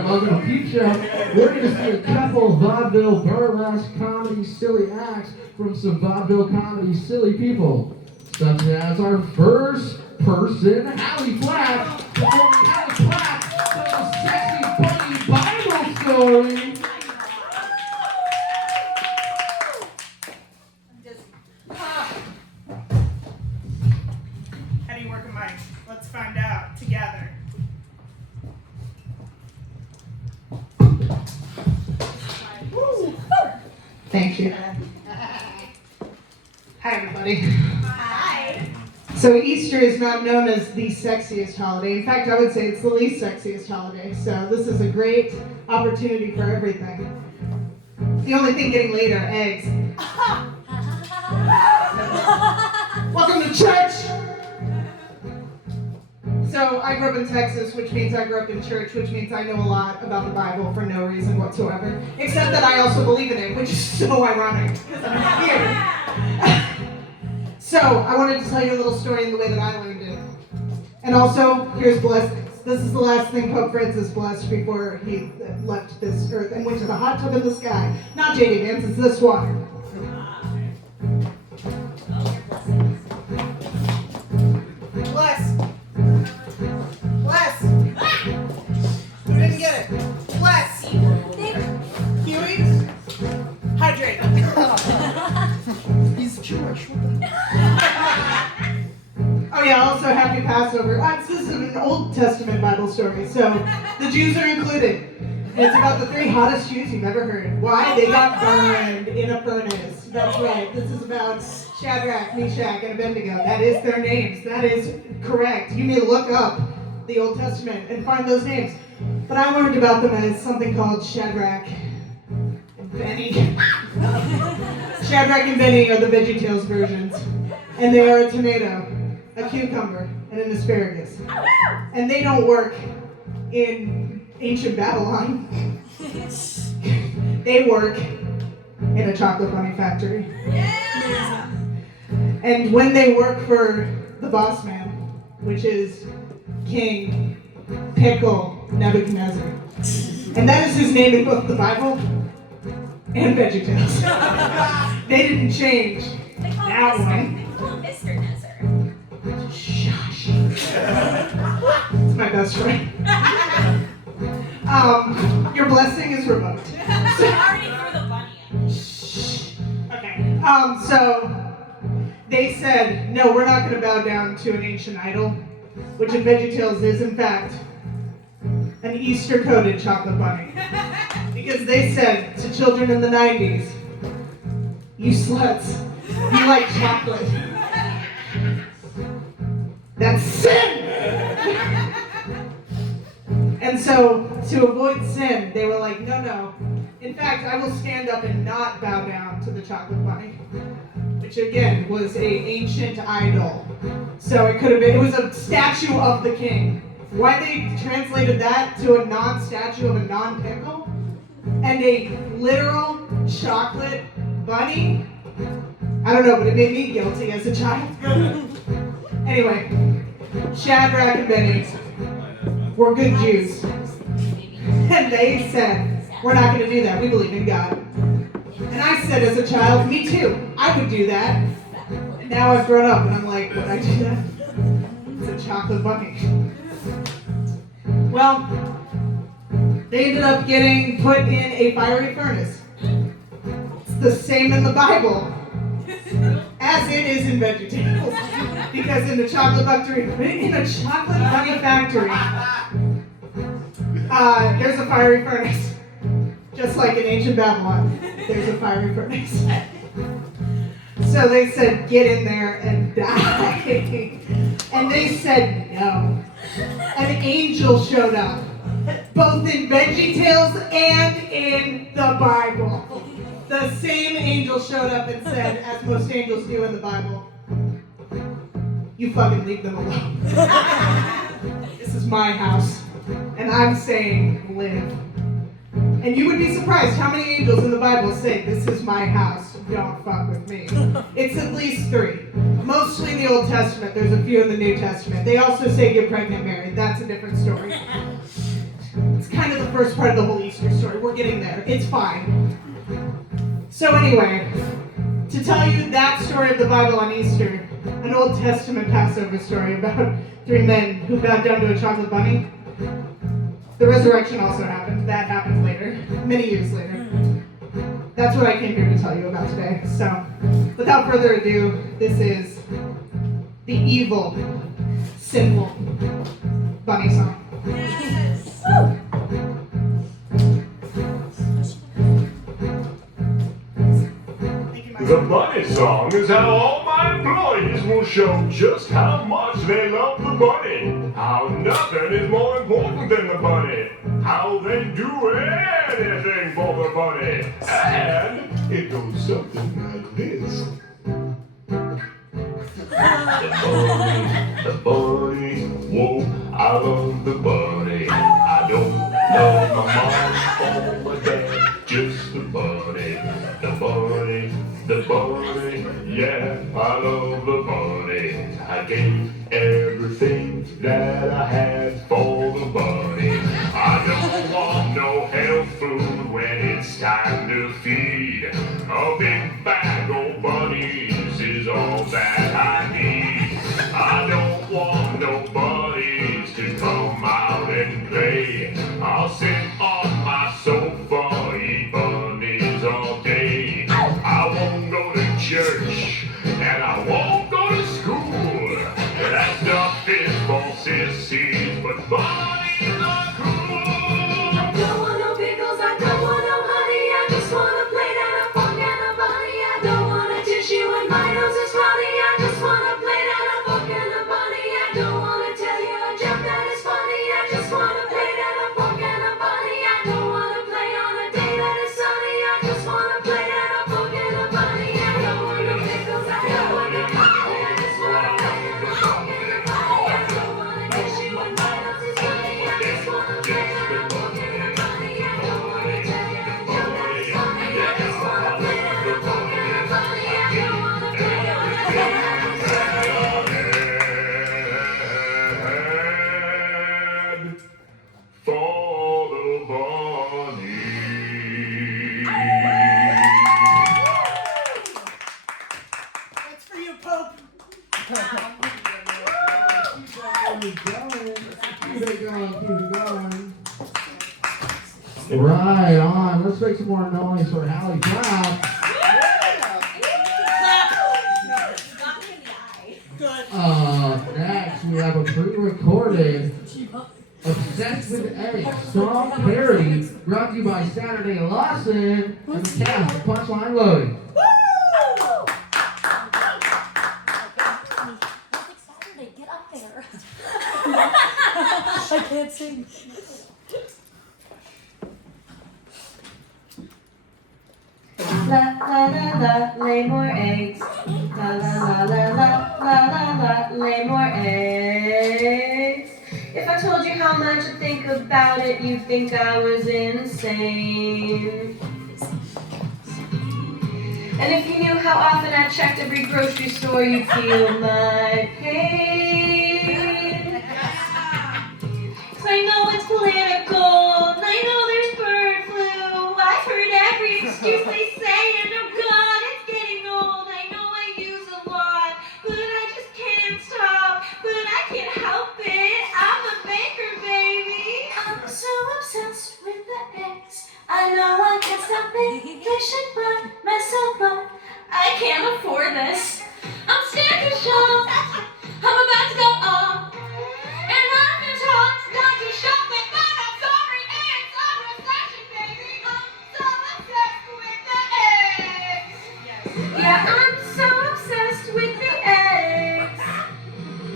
Welcome to PEEPSHOw. We're going to see a couple vaudeville burlesque comedy silly acts from some vaudeville comedy silly people, such as our first person, Hallie Flack, performing Hallie Flack, the sexy funny Bible story. How do you work a mic? Let's find out together. Thank you. Hi, everybody. Hi. So Easter is not known as the sexiest holiday. In fact, I would say it's the least sexiest holiday. So this is a great opportunity for everything. The only thing getting laid are eggs. Welcome to church! So I grew up in Texas, which means I grew up in church, which means I know a lot about the Bible for no reason whatsoever. Except that I also believe in it, which is so ironic, because I'm here. So I wanted to tell you a little story in the way that I learned it. And also, here's blessings. This is the last thing Pope Francis blessed before he left this earth and went to the hot tub in the sky. Not J.D. Vance, it's this water. Bless. Bless. Who didn't get it? Bless. Huey. Hydrate. He's Jewish. Oh yeah, also happy Passover. This is an Old Testament Bible story, so the Jews are included. It's about the 3 hottest Jews you've ever heard. Why? They got burned in a furnace. That's right. This is about Shadrach, Meshach, and Abednego. That is their names. That is correct. You may look up the Old Testament and find those names. But I learned about them as something called Shadrach and Benny. Shadrach and Benny are the VeggieTales versions. And they are a tomato, a cucumber, and an asparagus. And they don't work in ancient Babylon. They work in a chocolate bunny factory. Yeah. And when they work for the boss man, which is King Pickle Nebuchadnezzar, and that is his name in both the Bible and VeggieTales. They didn't change that one. They call him Mr. Nezzer. Shush. It's my best friend. Your blessing is revoked. I already threw the bunny at me. Okay. So they said, no, we're not going to bow down to an ancient idol, which in VeggieTales is, in fact, an Easter-coated chocolate bunny. Because they said to children in the 90s, you sluts, you like chocolate. That's sin! And so, to avoid sin, they were like, no. In fact, I will stand up and not bow down to the chocolate bunny, which again was an ancient idol. So it could have been, it was a statue of the king. Why they translated that to a non-statue of a non-pickle and a literal chocolate bunny, I don't know, but it made me guilty as a child. Anyway, Shadrach and Benny were good Jews. And they said, we're not going to do that. We believe in God. And I said as a child, me too. I would do that. And now I've grown up and I'm like, would I do that? It's a chocolate bunny. Well, they ended up getting put in a fiery furnace. It's the same in the Bible as it is in VeggieTales. Because in the chocolate factory, in a chocolate bunny factory, there's a fiery furnace. Just like in ancient Babylon, there's a fiery furnace. So they said, get in there and die. And they said no. An angel showed up, both in VeggieTales and in the Bible. The same angel showed up and said, as most angels do in the Bible, you fucking leave them alone. This is my house, and I'm saying live. And you would be surprised how many angels in the Bible say, this is my house, don't fuck with me. It's at least 3. Mostly in the Old Testament, there's a few in the New Testament. They also say get pregnant, married. That's a different story. It's kind of the first part of the whole Easter story. We're getting there. It's fine. So anyway, to tell you that story of the Bible on Easter, an Old Testament Passover story about 3 men who bowed down to a chocolate bunny. The resurrection also happened. That happened later, many years later. That's what I came here to tell you about today. So, without further ado, this is the evil, sinful bunny song. Yes. Thank you, Mike. The bunny song is how all my employees will show just how much they love the bunny. How nothing is more important than the bunny. How they do anything for the bunny. And it goes something like this. The bunny, whoa, I love the bunny. I don't love my mom or my dad, just the bunny. The bunny, yeah, I love the bunny. I gave everything that I had for the bunny. I don't want no health food when it's time to feed. A big bag of bunnies is all that I need. I don't want no bunnies to come out and play. I'll sit on my sofa, eat bunnies all day. I won't go to church, and I won't go to school. That stuff is for sissies, but bunnies are cool. I don't want no pickles, I don't want no honey. I just want a plate and a fork and a bunny. I don't want a tissue and my nose is runny. I just want a plate and a fork and a bunny. I don't want to tell you a joke that is funny. I just want a plate and a fork and a bunny. I don't want to play on a day that is sunny. I just want a plate and a fork and a bunny. I don't want no pickles, I don't want no honey. I just want a plate and a fork and a bunny. I don't want a tissue and my nose is runny. I just want a plate and a fork and a bunny. I don't want to tell you a joke that is funny. I just want a plate and a fork and a bunny. I don't want to play on a day that is sunny. And for the bunny. That's for you, Pope. Keep it going. Right on. Let's make some more noise for Hallie Brown. Got me in the eye. Good. Next, we have a pre-recorded Obsessed with Eggs song parody brought to you by Saturday Lawson and the cast of Punchline Loading. Saturday, get up there. I can't sing. La la la la, lay more eggs. La la la la la la la la, lay more eggs. If I told you how much I think about it, you'd think I was insane. And if you knew how often I checked every grocery store, you'd feel my pain. 'Cause I know it's political, and I know there's bird flu. I've heard every excuse they say, and oh God, it's getting old. I know I use a lot, but I just can't stop. But I can't help it, I'm a baker, baby. I'm so obsessed with the eggs. I know I can't stop it. They should buy myself up. I can't afford this. I'm scared to shop. I'm about to go up. And I've been taught not to shop, but I'm sorry, it's a recession, baby. I'm so obsessed with the eggs. Yeah, I'm so obsessed with the eggs.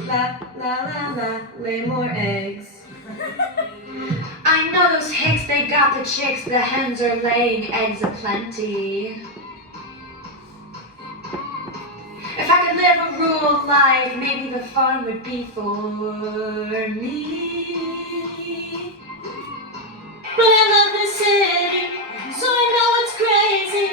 La la la la, lay more eggs. I know those hicks, they got the chicks. The hens are laying eggs aplenty. If I could live a rural life, maybe the farm would be for me. But I love the city, so I know it's crazy.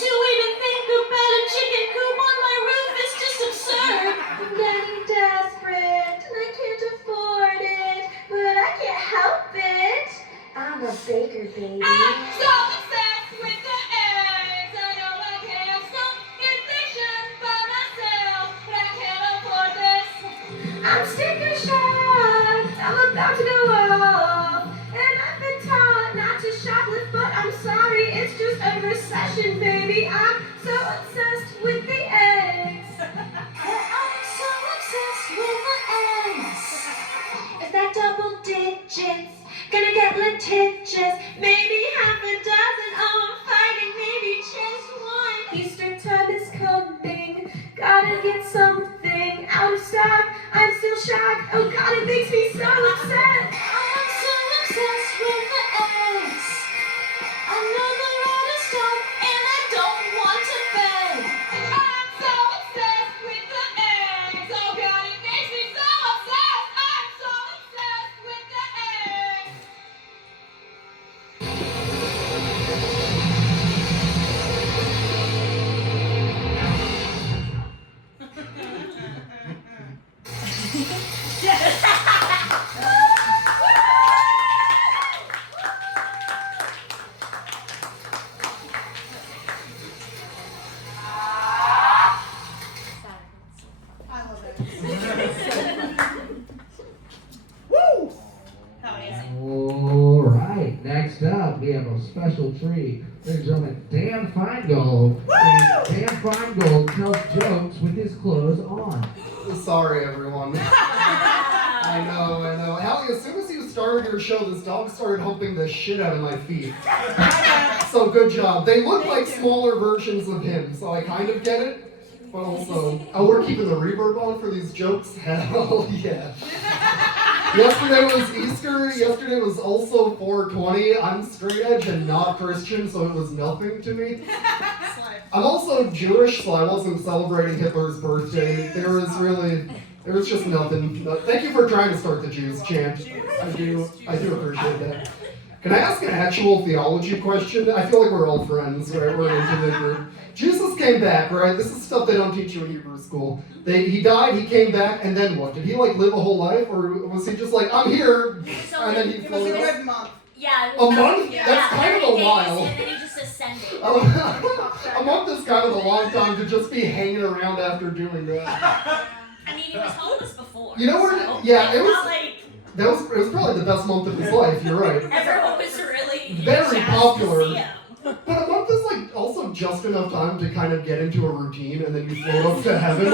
To even think about a chicken coop on my roof is just absurd. I'm getting desperate, and I can't afford it, but I can't help it. I'm a bigger, baby. I'm so obsessed with the eggs. I know I can have some inflation by myself, but I can't afford this. I'm sticker shocked. I'm about to go off. And I've been taught not to shoplift, but I'm sorry, it's just a recession, baby. I'm so obsessed with the eggs. I'm so obsessed with the eggs. Is that double digits? Gonna get litigious. Maybe half a dozen. Oh, I'm fighting. Maybe just one. Easter time is coming. Gotta get something out of stock. I'm still shocked. Oh God, it makes me so upset. I'm so obsessed with the eggs. I know they're out of stock, and I don't want to beg. I'm so obsessed with the eggs. Oh God, it makes me so obsessed. I'm so obsessed with the eggs. I love it. Woo! All right, next up, we have a special treat. Ladies and gentlemen, Dan Feingold. And Dan Feingold tells jokes with his clothes on. Sorry, everyone. I know. Allie, as soon as you started your show, this dog started humping the shit out of my feet. So good job. They look like smaller versions of him, so I kind of get it. But also, we're keeping the reverb on for these jokes? Hell yeah. Yesterday was Easter. Yesterday was also 420. I'm straight edge and not Christian, so it was nothing to me. I'm also Jewish, so I wasn't celebrating Hitler's birthday. There was just nothing. Thank you for trying to start the Jews chant. I do appreciate that. Can I ask an actual theology question? I feel like we're all friends, right? We're an intimate group. Jesus came back, right? This is stuff they don't teach you in Hebrew school. He died, he came back, and then what? Did he live a whole life? Or was he just like, I'm here, and then he It was a floated up? good month. Yeah. A month? Yeah, That's kind of 30 a days, while. And then he just ascended. A month is kind of a long time to just be hanging around after doing that. I mean, he was homeless before. You know what? So Yeah, it's it was. not like It was probably the best month of his life. You're right. everyone was really Very jazzed popular. To see him. But a month is like also just enough time to kind of get into a routine, and then you float up to heaven.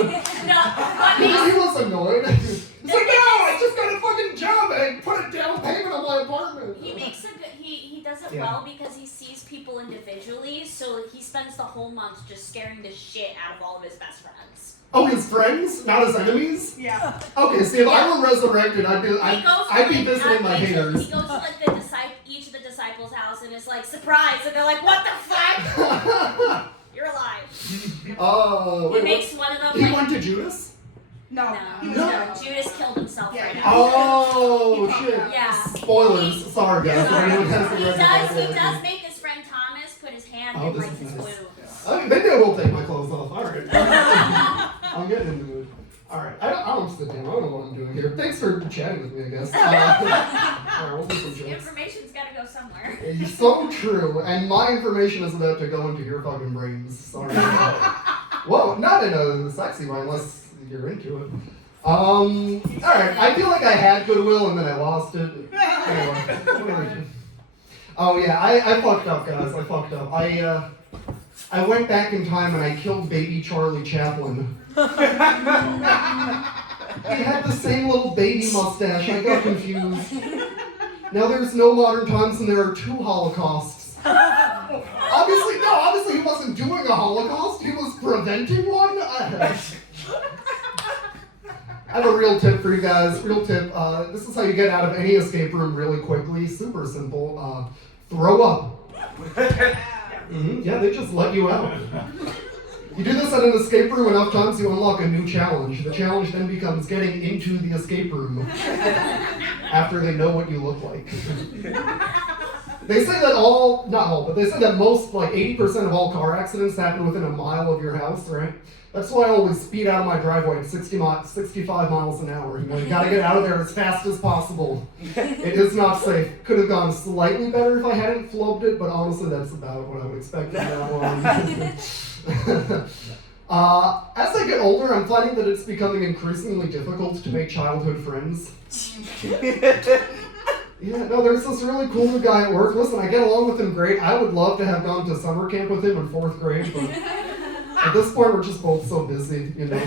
No, I mean, He was annoyed. It's like, no, I just got a fucking job and I put a down payment on my apartment. he makes a good. He does it Yeah. well because he sees people individually. So he spends the whole month just scaring the shit out of all of his best friends. Oh, his friends, not his enemies. Yeah. Okay, see, if I were resurrected, I'd be He goes visiting my haters. He goes to like each of the disciples' house and is like surprised, and they're like, "What the fuck? You're alive." Oh, He wait, makes one of them. he Like, went to Judas? No. no, He was No. dead. Judas killed himself Yeah. right now. Oh, shit. Yeah. Spoilers. Sorry, guys. Sorry. Anyone has to He read the does Bible. make his friend Thomas put his hand Oh, in this like is his nice. wounds. Okay, maybe I will take my clothes off. All right. I'm getting in the mood. All right. I don't sit down. I don't know what I'm doing here. Thanks for chatting with me, I guess. All right, we'll do some jokes. Information's gotta go somewhere. It's so true, and my information is about to go into your fucking brains. Sorry. Well, not in a sexy way, unless you're into it. Alright, I feel like I had goodwill and then I lost it. Anyway. Oh yeah, I fucked up, guys. I fucked up. I went back in time and I killed baby Charlie Chaplin. He had the same little baby mustache. I got confused. Now there's no modern times and there are 2 Holocausts. Obviously he wasn't doing a Holocaust. He was preventing one. I have a real tip for you guys. Real tip. This is how you get out of any escape room really quickly. Super simple. Throw up. Yeah, they just let you out. You do this at an escape room enough times, you unlock a new challenge. The challenge then becomes getting into the escape room after they know what you look like. They say that all, not all, but they say that most, like 80% of all car accidents happen within a mile of your house, right? That's why I always speed out of my driveway at 65 miles an hour. You know, you gotta get out of there as fast as possible. It is not safe. Could have gone slightly better if I hadn't flubbed it, but honestly, that's about what I would expect from now on. As I get older, I'm finding that it's becoming increasingly difficult to make childhood friends. Yeah, no, there's this really cool new guy at work. Listen, I get along with him great. I would love to have gone to summer camp with him in 4th grade, but at this point, we're just both so busy, you know.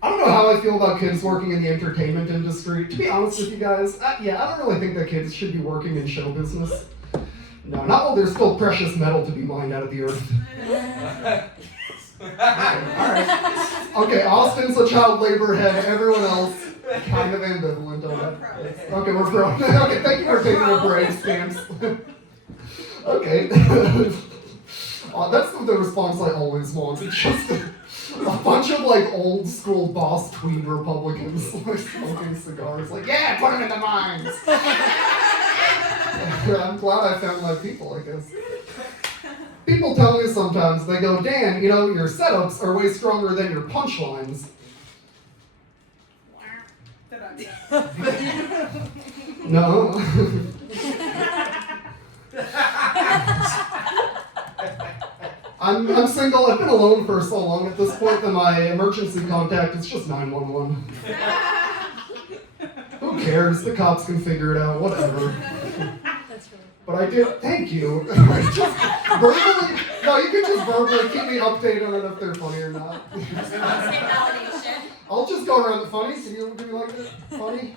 I don't know how I feel about kids working in the entertainment industry. To be honest with you guys, I don't really think that kids should be working in show business. No, not while there's still precious metal to be mined out of the earth. Alright. Okay, Austin's a child labor head, everyone else kind of ambivalent on it. Okay, we're pro. Okay, thank you for taking a brave stance. Okay. That's the response I always want. It's just a bunch of like old school boss tweed Republicans like smoking cigars. Like, yeah, put them in the mines. I'm glad I found my people, I guess. People tell me sometimes, they go, Dan, you know, your setups are way stronger than your punchlines. No. I'm single. I've been alone for so long at this point that my emergency contact is just 911. Who cares? The cops can figure it out. Whatever. But I did. Thank you. Just verbally. No, you can just verbally keep me updated on if they're funny or not. I'll just go around the funny. Do you like it? Funny?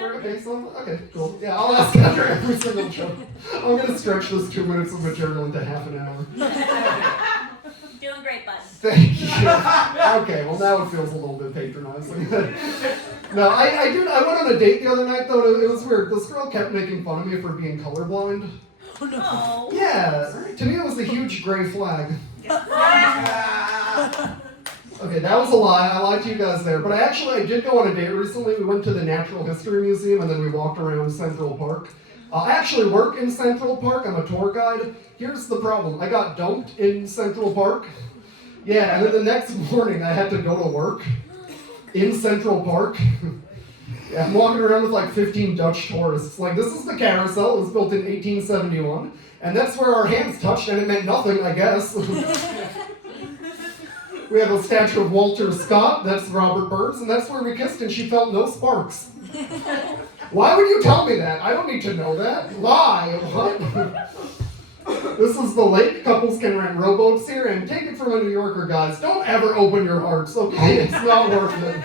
Okay, so, okay, cool. Yeah, I'll ask after every single joke. I'm going to stretch this 2 minutes of material into half an hour. Doing great, bud. Thank you. Okay, well now it feels a little bit patronizing. No, I went on a date the other night though, and it was weird. This girl kept making fun of me for being colorblind. Oh no. Yeah, to me it was a huge gray flag. Okay, that was a lie. I lied to you guys there. But I did go on a date recently. We went to the Natural History Museum and then we walked around Central Park. I actually work in Central Park. I'm a tour guide. Here's the problem. I got dumped in Central Park. Yeah, and then the next morning I had to go to work in Central Park. Yeah, I'm walking around with like 15 Dutch tourists. Like, this is the carousel. It was built in 1871. And that's where our hands touched and it meant nothing, I guess. We have a statue of Walter Scott, that's Robert Burns, and that's where we kissed and she felt no sparks. Why would you tell me that? I don't need to know that. Lie. What? This is the lake. Couples can rent rowboats here, and take it from a New Yorker, guys. Don't ever open your hearts, okay? It's not worth it.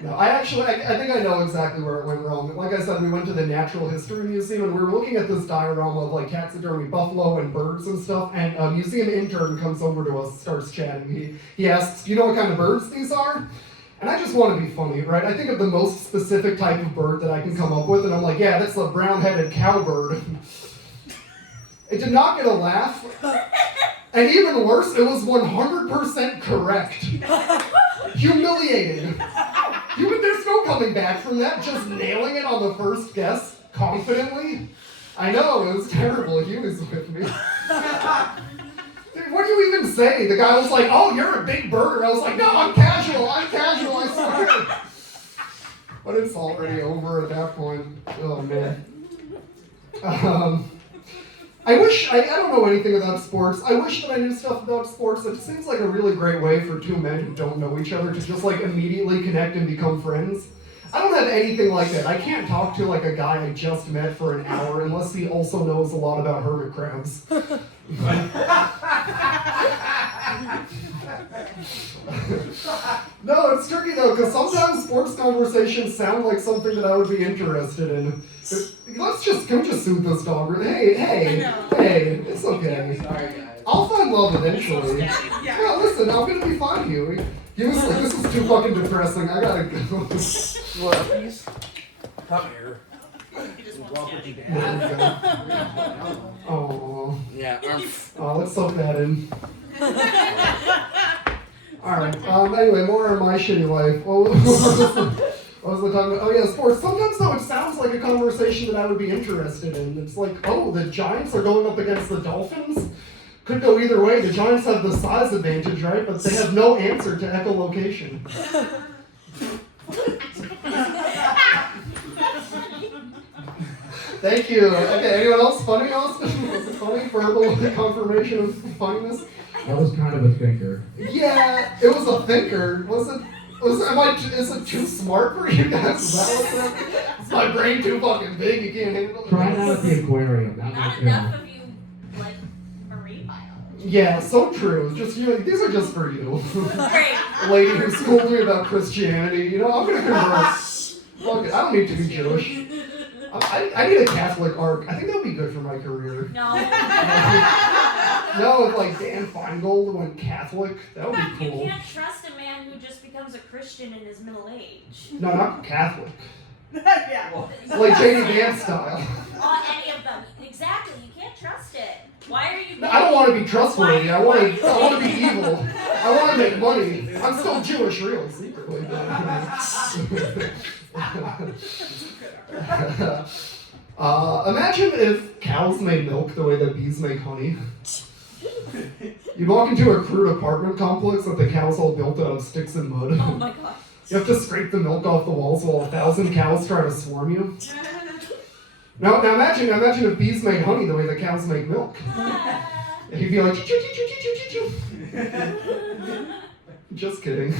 No, I think I know exactly where it went wrong. Like I said, we went to the Natural History Museum and we were looking at this diorama of like taxidermy buffalo and birds and stuff, and a museum intern comes over to us, starts chatting. He asks, do you know what kind of birds these are? And I just want to be funny, right? I think of the most specific type of bird that I can come up with, and I'm like, yeah, that's a brown-headed cowbird. It did not get a laugh. And even worse, it was 100% correct. Humiliating. There's no coming back from that, just nailing it on the first guess, confidently. I know, it was terrible. He was with me. Dude, what do you even say? The guy was like, oh, you're a big bird. I was like, no, I'm casual, I swear. But it's already over at that point. Oh, man. I don't know anything about sports. I wish that I knew stuff about sports. It seems like a really great way for two men who don't know each other to just like immediately connect and become friends. I don't have anything like that. I can't talk to like a guy I just met for an hour unless he also knows a lot about hermit crabs. No, it's tricky though, because sometimes sports conversations sound like something that I would be interested in. Can we just soothe this dog? Hey, it's okay. Sorry, guys. I'll find love eventually. Yeah, listen, I'm gonna be fine, Huey. He was like, this is too fucking depressing, I gotta go. You want a piece? Come here. Walk with you, Dad. Oh, Yeah. let's soak that in. Alright, anyway, more on my shitty life. What was I talking about? Oh yeah, sports. Sometimes though it sounds like like a conversation that I would be interested in. It's like, oh, the Giants are going up against the Dolphins? Could go either way. The Giants have the size advantage, right? But they have no answer to echolocation. Thank you. Okay, anyone else? Funny, Austin? Was it funny? Verbal confirmation of funniness? That was kind of a thinker. Yeah, it was a thinker. Is it too smart for you guys? Is that what's up? Is my brain too fucking big? You can't handle it? Try that at the aquarium. That Not might enough count. of you like marine biology. Yeah, so true. Just you. These are just for you. Great. Lady who schooled me about Christianity. You know, I'm gonna convert. Fuck it. I don't need to be Jewish. I need a Catholic arc. I think that would be good for my career. No. No, if like Dan Feingold went Catholic, that would be You cool. can't trust a man who just becomes a Christian in his middle age. No, not Catholic. Yeah. Like J.D. Vance style. Any of them. Exactly. You can't trust it. Why are you? I don't want to be trustworthy. I want to be evil. I want to make money. I'm still Jewish, really, secretly. Imagine if cows made milk the way that bees make honey. You'd walk into a crude apartment complex that the cows all built out of sticks and mud. Oh my god. You have to scrape the milk off the walls while 1,000 cows try to swarm you. Now imagine if bees made honey the way that cows make milk. And you'd be like, choo, choo, choo, choo, choo, choo. Just kidding.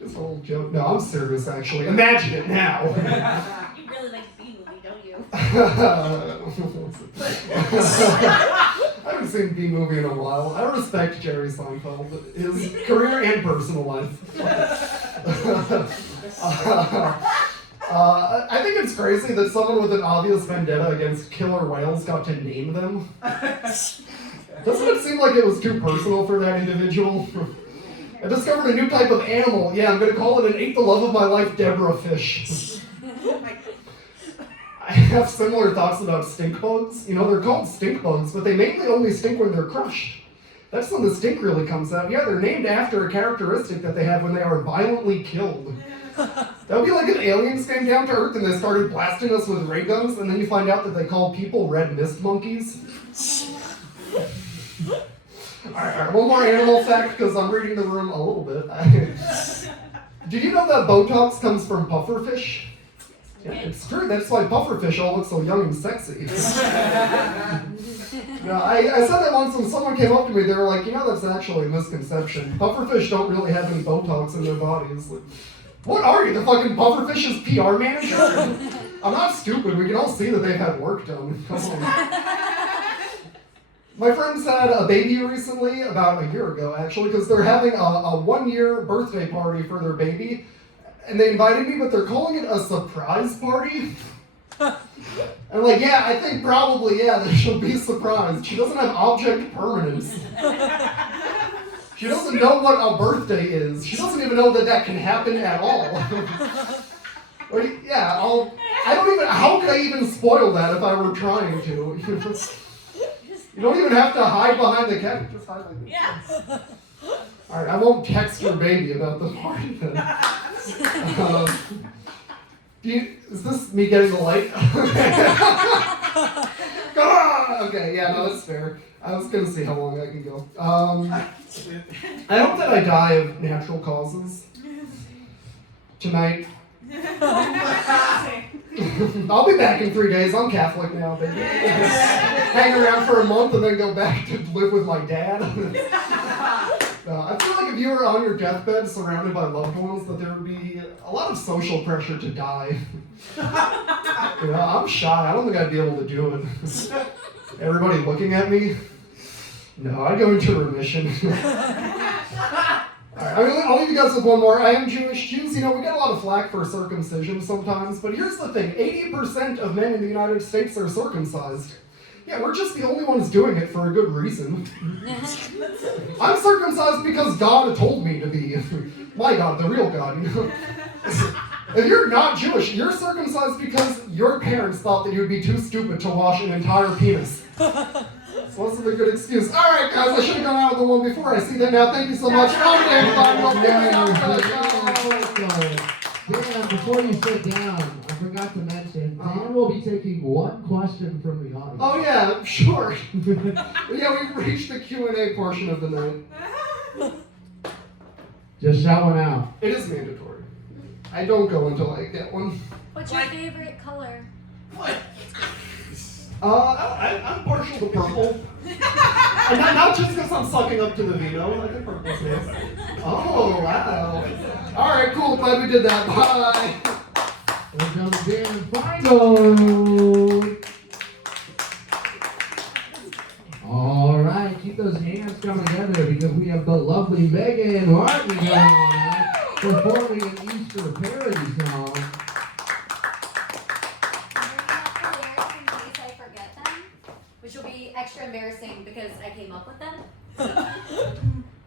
Just a little joke. No, I'm serious actually. Imagine it now. You really like the Bee Movie, don't you? I haven't seen B movie in a while. I respect Jerry Seinfeld, his career and personal life. I think it's crazy that someone with an obvious vendetta against killer whales got to name them. Doesn't it seem like it was too personal for that individual? I discovered a new type of animal. Yeah, I'm gonna call it an ate the love of my life Deborah fish. I have similar thoughts about stink bugs. You know, they're called stink bugs, but they mainly only stink when they're crushed. That's when the stink really comes out. Yeah, they're named after a characteristic that they have when they are violently killed. That would be like if aliens came down to Earth and they started blasting us with ray guns, and then you find out that they call people red mist monkeys. Alright, one more animal fact, because I'm reading the room a little bit. Did you know that Botox comes from pufferfish? Yeah, it's true. That's why pufferfish all look so young and sexy. Yeah, I said that once when someone came up to me, they were like, you know, that's actually a misconception. Pufferfish don't really have any Botox in their bodies. Like, what are you, the fucking pufferfish's PR manager? I'm not stupid. We can all see that they've had work done. Come on. My friends had a baby recently, about a year ago actually, because they're having a 1-year birthday party for their baby. And they invited me, but they're calling it a surprise party. I'm like, yeah, I think probably, yeah, that she'll be surprised. She doesn't have object permanence. She doesn't know what a birthday is. She doesn't even know that that can happen at all. Or, yeah, how could I even spoil that if I were trying to? You don't even have to hide behind the cat. Just hide like this. Yeah. Alright, I won't text your baby about the party then. Is this me getting the light? Come on! Okay, yeah, no, that's fair. I was gonna see how long I can go. I hope that I die of natural causes tonight. I'll be back in 3 days. I'm Catholic now, baby. Hang around for a month and then go back to live with my dad. I feel like if you were on your deathbed surrounded by loved ones, that there would be a lot of social pressure to die. You know, I'm shy. I don't think I'd be able to do it. Everybody looking at me? No, I'd go into remission. Alright, I'll leave you guys with one more. I am Jewish. Jews, you know, we get a lot of flack for circumcision sometimes, but here's the thing. 80% of men in the United States are circumcised. Yeah, we're just the only ones doing it for a good reason. I'm circumcised because God told me to be. My God, the real God, you know. If you're not Jewish, you're circumcised because your parents thought that you would be too stupid to wash an entire penis. So this is a good excuse. Alright guys, I should have gone out with the one before. I see that now. Thank you so much. Dan, before you sit down, forgot to mention, Dan will be taking one question from the audience. Oh yeah, sure. Yeah, we've reached the Q&A portion of the night. Just shout one out. It is mandatory. I don't go until I get one. What's your favorite color? I'm partial to purple. And not just because I'm sucking up to the Vino. I think purple's nice. Oh, wow. Alright, cool. Glad we did that. Bye. Let's go to Dan final. All right, keep those hands coming together because we have the lovely Megan Martin going on performing an Easter parody song. Which will be extra embarrassing because I came up with them. But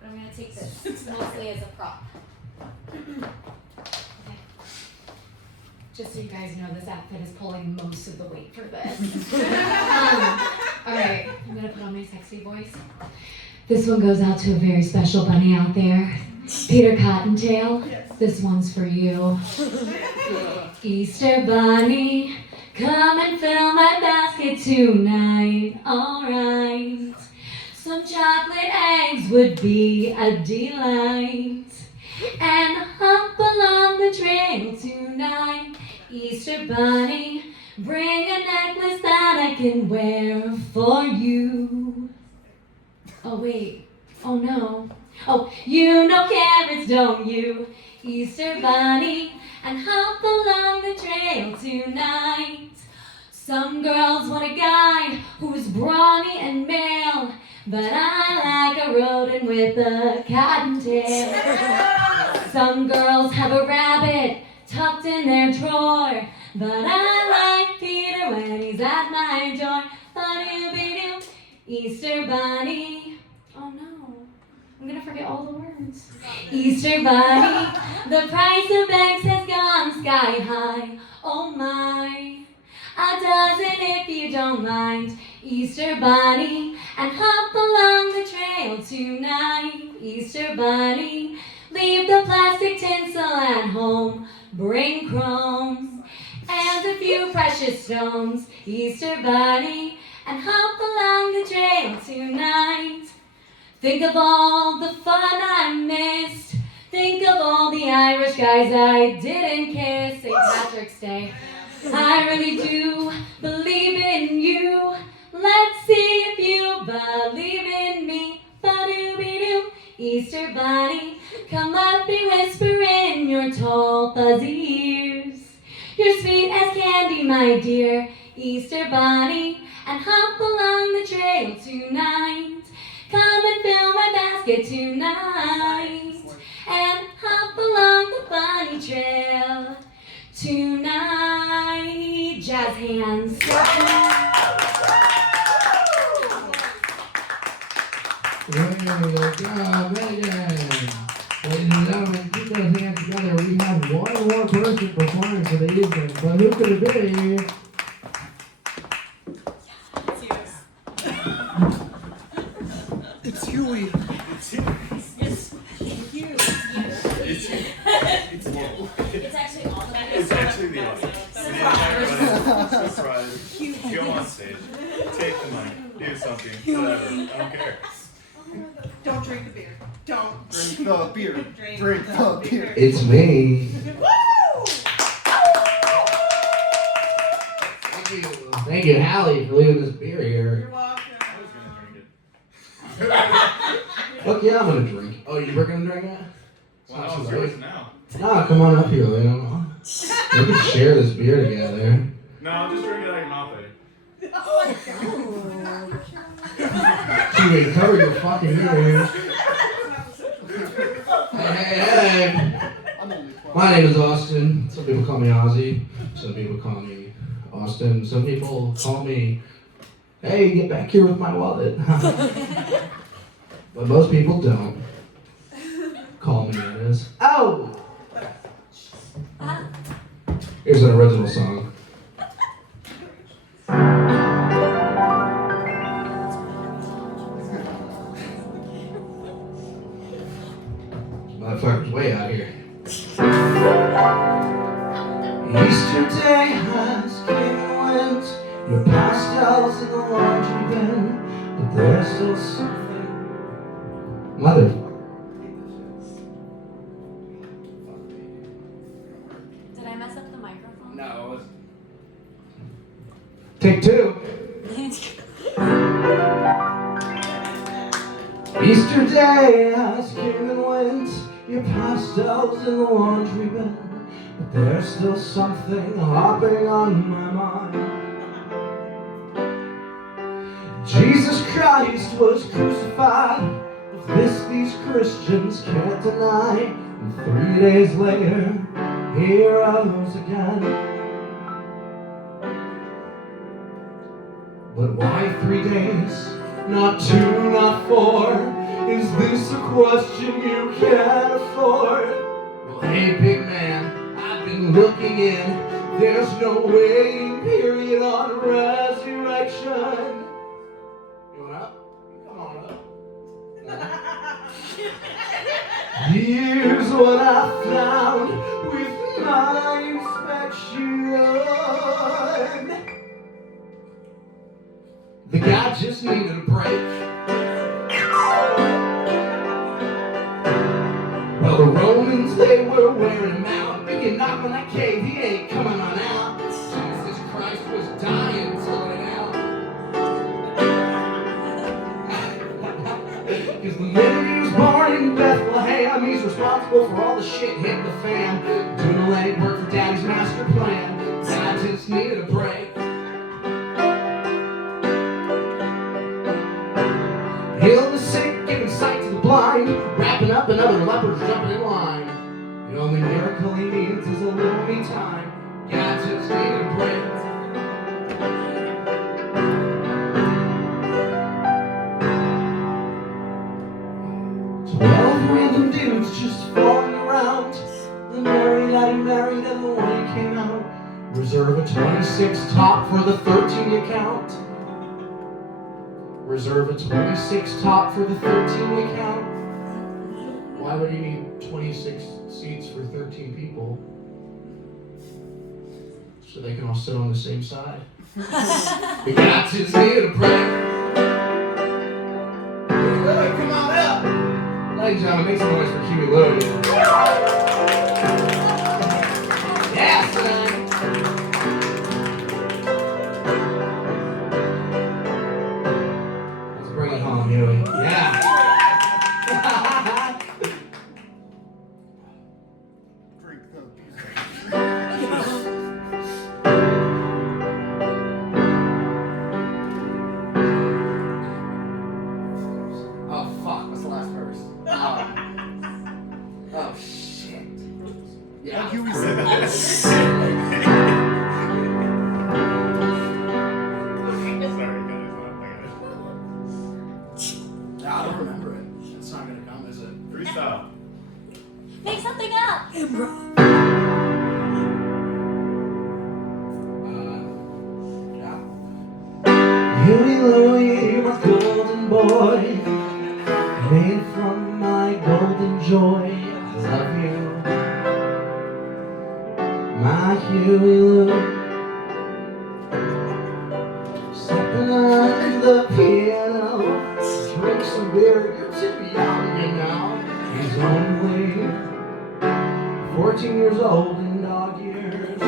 I'm going to take this mostly as a prop. Okay. Just so you guys know, this outfit is pulling most of the weight for this. Alright, I'm going to put on my sexy voice. This one goes out to a very special bunny out there. Peter Cottontail, this one's for you. Easter bunny, come and fill my basket tonight, alright. Some chocolate eggs would be a delight. And hop along the trail tonight, Easter bunny, bring a necklace that I can wear for you. Oh wait, oh no. Oh, you know carrots, don't you, Easter bunny? And hop along the trail tonight. Some girls want a guy who's brawny and male, but I like a rodent with a cottontail. Some girls have a rabbit tucked in their drawer, but I like Peter when he's at my door. Ba-doo-be-doo, Easter bunny. Oh no, I'm gonna forget all the words. Easter bunny, the price of eggs has gone sky high. Oh my, a dozen if you don't mind, Easter bunny, and hop along the trail tonight, Easter bunny. Leave the plastic tinsel at home, bring chrome and a few precious stones, Easter bunny, and hop along the trail tonight. Think of all the fun I missed. Think of all the Irish guys I didn't kiss. St. Patrick's Day. I really do believe in you. Let's see if you believe in me. Ba-doo-be-doo, Easter bunny, come up and whisper in your tall fuzzy ears. You're sweet as candy, my dear, Easter bunny, and hop along the trail tonight. Come and fill my basket tonight, and hop along the bunny trail tonight. Jazz hands. Way to go, Megan. Ladies and gentlemen, keep those hands together. We have one more person performing for the evening, but who could it be? It's Huey. It's you. It's actually all the It's actually the audience. Surprise. Go on stage. Take the mic. Do something. Whatever. I don't care. Don't drink the beer. Don't Drink the beer. Drink the beer. It's me. Thank you, Hallie, for leaving this beer here. You're welcome. I was gonna drink it. Fuck yeah, I'm gonna drink. Oh, you were gonna drink it? Well, it's yours now. Nah, come on up here, Leo. We can share this beer together. No, I'll just drink it out of your mouth, buddy. Chewie, cover your fucking ear here. Hey. My name is Austin. Some people call me Ozzy. Some people call me Austin. Some people call me, hey, get back here with my wallet. But most people don't call me that is. Oh! Here's an original song. Motherfucker's way out here. Easter Day pastels in the laundry bin, but there's still something. Mother. Did I mess up the microphone? No. Take two. Easter Day has came and went, your pastels in the laundry bin, but there's still something hopping on my mind. Jesus Christ was crucified, but this these Christians can't deny, and 3 days later, he rose again. But why 3 days? Not 2, not 4. Is this a question you can't afford? Well, hey, big man, I've been looking in. There's no waiting period on resurrection. You want up? Come on up. No. Here's what I found with my inspection. The guy just needed a break. Well, the Romans, they were wearing him out. You can knock on that cave, he ain't coming on out. Jesus Christ was dying till it out. Because the minute he was born in Bethlehem, he's responsible for all the shit hitting the fan. Doing the legwork for Daddy's master plan. I just needed a break. Heal the sick, giving sight to the blind, wrapping up another leper's jumping in line. The only miracle he needs is a little me time. God just needed a break. "12 random dudes just falling around. The Mary that he married and the one he came out. Reserve a 26 top for the 13 you count. Reserve a 26 top for the 13 we count." Why would you need 26 seats for 13 people? So they can all sit on the same side. The guy just needed a break. Louie, come on up. Ladies and gentlemen, make some noise for Huey Louie. Yeah, son. Bring it home, Huey. Yeah. Drink the Oh, fuck. What's the last verse? Oh, shit. Yeah. Huey said that. Sorry, guys. I don't remember it. It's not gonna come, is it? Freestyle. Make something up. Yeah. Huey Louie, my golden boy, made from my golden joy. I love you, my Huey Louie. Stepping under the piano, drink some beer, you're too young, you know. He's only 14 years old in dog years.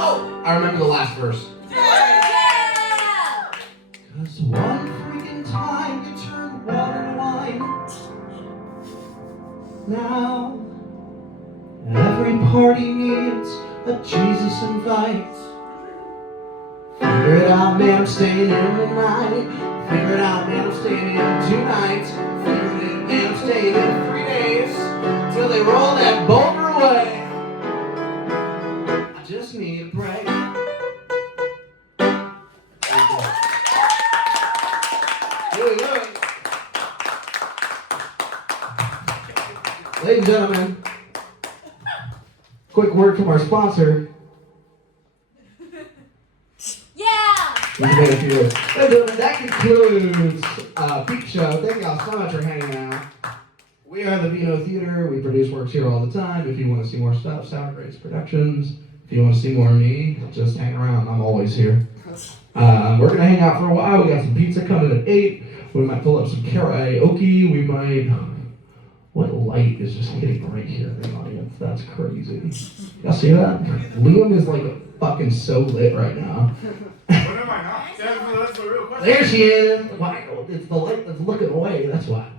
Oh, I remember the last verse. Yeah! 'Cause one freaking time you turned water to wine. Now every party needs a Jesus invite. Figure it out, man, I'm staying in tonight. Figure it out, man, I'm staying in 2 nights. Figure it out, man, I'm staying in 3 days. Till they roll that boulder away. I just need a break. Huey Louie. Ladies and gentlemen, quick word from our sponsor. Yeah! We made a few. Ladies and gentlemen, that concludes PEEPSHOw. Thank y'all so much for hanging out. We are the Vino Theater. We produce works here all the time. If you want to see more stuff, Sour Grapes Productions. If you want to see more of me, just hang around. I'm always here. We're going to hang out for a while. We got some pizza coming at 8. We might pull up some karaoke. We might... What light is just hitting right here in the audience? That's crazy. Y'all see that? Liam is like fucking so lit right now. What am I not? That's the real question. There she is. Wow, it's the light that's looking away. That's why.